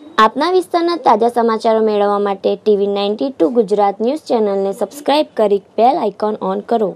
આપના વિસ્તારના તાજા સમાચારો મેળવવા માટે TV92 ગુજરાત ન્યૂઝ ચેનલને સબસ્ક્રાઇબ કરી બેલ આઇકોન ઓન કરો.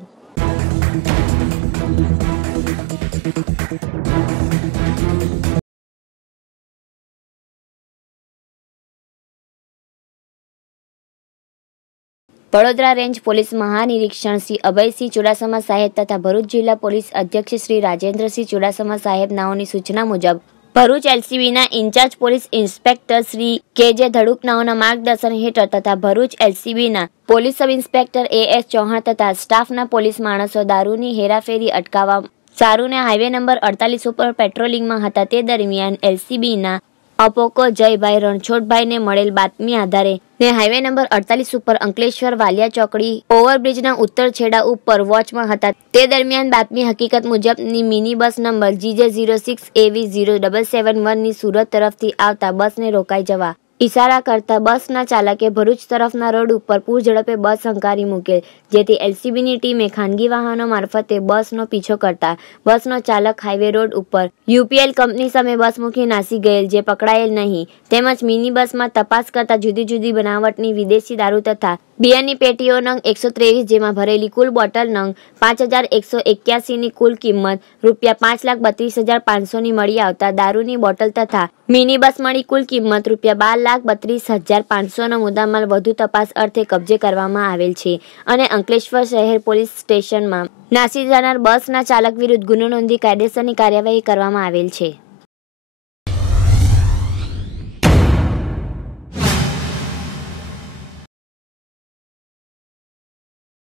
વડોદરા રેન્જ પોલીસ મહાનિરીક્ષણ શ્રી અભયસિંહ ચુડાસમા સાહેબ તથા ભરૂચ જિલ્લા પોલીસ અધ્યક્ષ શ્રી રાજેન્દ્રસિંહ ચુડાસમા સાહેબ નાઓની સૂચના મુજબ ભરૂચ LCBના in charge police inspector Shri KJ Dhaduk નાઓના માર્ગદર્શન હેઠળ તથા ભરૂચ LCBના police sub inspector AS Chauhan તથા સ્ટાફના પોલીસ માણસો દારૂની હેરાફેરી અટકાવવા સારુને હાઈવે નંબર 48 ઉપર પેટ્રોલિંગમાં હતા. તે દરમિયાન LCBના અપોકો જયભાઈ રણછોડભાઈને મળેલ બાતમી આધારે ને હાઈવે નંબર 48 ઉપર અંકલેશ્વર વાલિયા ચોકડી ઓવરબ્રિજના ઉત્તર છેડા ઉપર વોચમાં હતા. તે દરમિયાન બાતમી હકીકત મુજબની મિની બસ નંબર GJ06AV0771 ની સુરત તરફથી આવતા બસને રોકાઈ જવા ઈશારા કરતા બસના ચાલકે ભરૂચ તરફના રોડ ઉપર પૂર ઝડપે બસ હંકારી મૂકેલ, જેથી LCBની ટીમે ખાનગી વાહનો મારફતે બસનો પીછો કરતા બસનો ચાલક હાઈવે રોડ ઉપર UPL કંપની સામે બસ મૂકી નાસી ગયેલ, જે પકડાયેલ નહીં. તેમજ મિની બસમાં તપાસ કરતા જુદી જુદી બનાવટની વિદેશી દારૂ તથા બિયરની પેટીઓ નંગ 123 જેમાં ભરેલી કુલ બોટલ નંગ 5181 ની કુલ કિંમત ₹5,32,500 ની મળી આવતા દારૂની બોટલ તથા મિની બસ મળી કુલ કિંમત ₹5,32,500 નો મુદ્દામાલ વધુ તપાસ અર્થે કબજે કરવામાં આવેલ છે અને અંકલેશ્વર શહેર પોલીસ સ્ટેશનમાં નાસી જનાર બસના ચાલક વિરુદ્ધ ગુનો નોંધી કાયદેસરની કાર્યવાહી કરવામાં આવેલ છે.